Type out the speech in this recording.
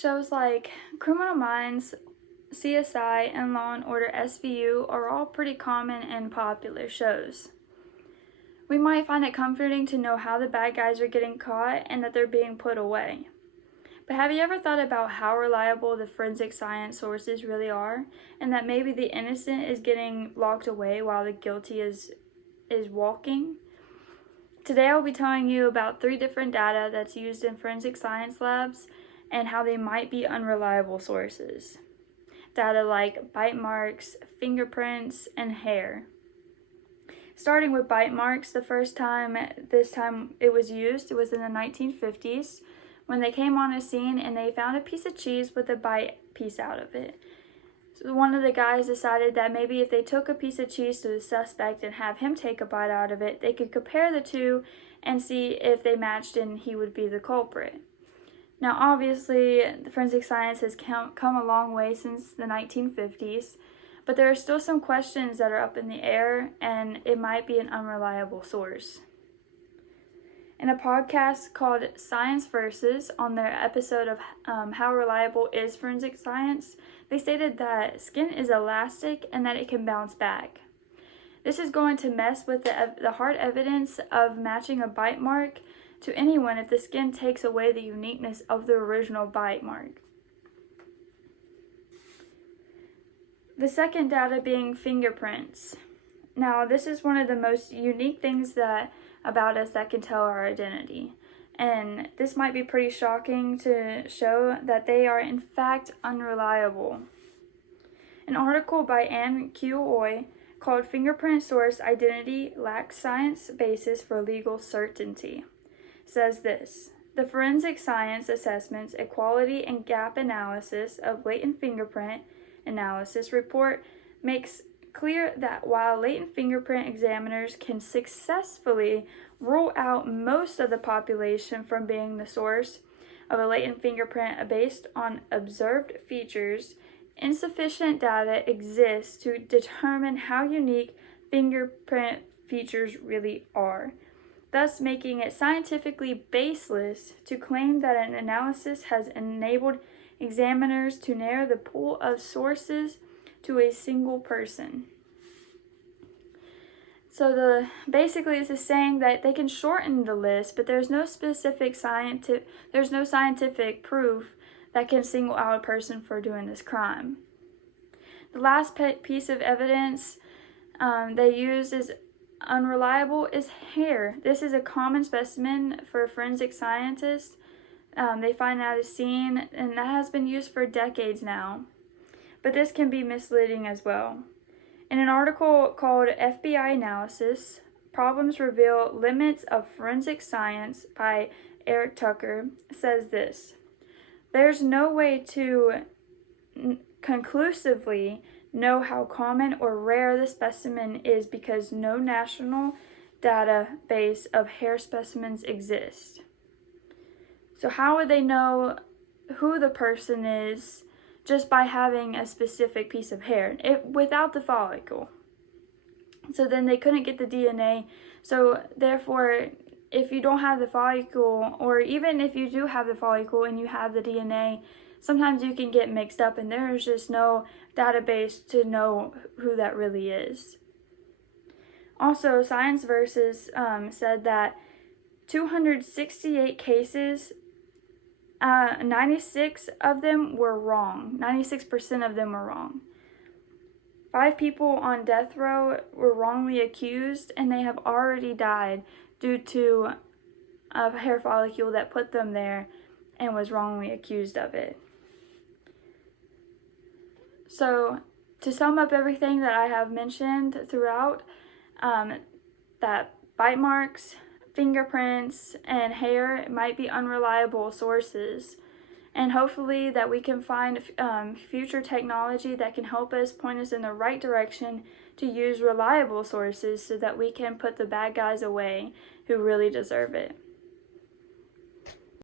Shows like Criminal Minds, CSI, and Law and Order SVU are all pretty common and popular shows. We might find it comforting to know how the bad guys are getting caught and that they're being put away. But have you ever thought about how reliable the forensic science sources really are, and that maybe the innocent is getting locked away while the guilty is walking? Today I'll be telling you about 3 different data that's used in forensic science labs and how they might be unreliable sources. Data like bite marks, fingerprints, and hair. Starting with bite marks, the first time it was used, it was in the 1950s when they came on a scene and they found a piece of cheese with a bite piece out of it. So one of the guys decided that maybe if they took a piece of cheese to the suspect and have him take a bite out of it, they could compare the two and see if they matched and he would be the culprit. Now obviously, the forensic science has come a long way since the 1950s, but there are still some questions that are up in the air and it might be an unreliable source. In a podcast called Science Versus, on their episode of How Reliable is Forensic Science, they stated that skin is elastic and that it can bounce back. This is going to mess with the hard evidence of matching a bite mark to anyone if the skin takes away the uniqueness of the original bite mark. The second data being fingerprints. Now, this is one of the most unique things about us that can tell our identity. And this might be pretty shocking to show that they are in fact unreliable. An article by Ann Q. Oy called Fingerprint Source Identity Lacks Science Basis for Legal Certainty says this: the forensic science assessments, equality, and gap analysis of latent fingerprint analysis report makes clear that while latent fingerprint examiners can successfully rule out most of the population from being the source of a latent fingerprint based on observed features, insufficient data exists to determine how unique fingerprint features really are, thus making it scientifically baseless to claim that an analysis has enabled examiners to narrow the pool of sources to a single person. So basically this is saying that they can shorten the list, but there's no scientific proof that can single out a person for doing this crime. The last piece of evidence they use is unreliable is hair. This is a common specimen for forensic scientists. They find at a scene, and that has been used for decades now. But this can be misleading as well. In an article called FBI Analysis, Problems Reveal Limits of Forensic Science by Eric Tucker, says this: there's no way to conclusively know how common or rare the specimen is because no national database of hair specimens exists. So how would they know who the person is just by having a specific piece of hair without the follicle? So then they couldn't get the DNA. So therefore, if you don't have the follicle, or even if you do have the follicle and you have the DNA, sometimes you can get mixed up and there's just no database to know who that really is. Also, Science Versus said that 268 cases, 96 of them were wrong. 96% of them were wrong. 5 people on death row were wrongly accused, and they have already died due to a hair follicle that put them there and was wrongly accused of it. So, to sum up everything that I have mentioned throughout, that bite marks, fingerprints, and hair might be unreliable sources, and hopefully that we can find future technology that can help us, point us in the right direction to use reliable sources so that we can put the bad guys away who really deserve it.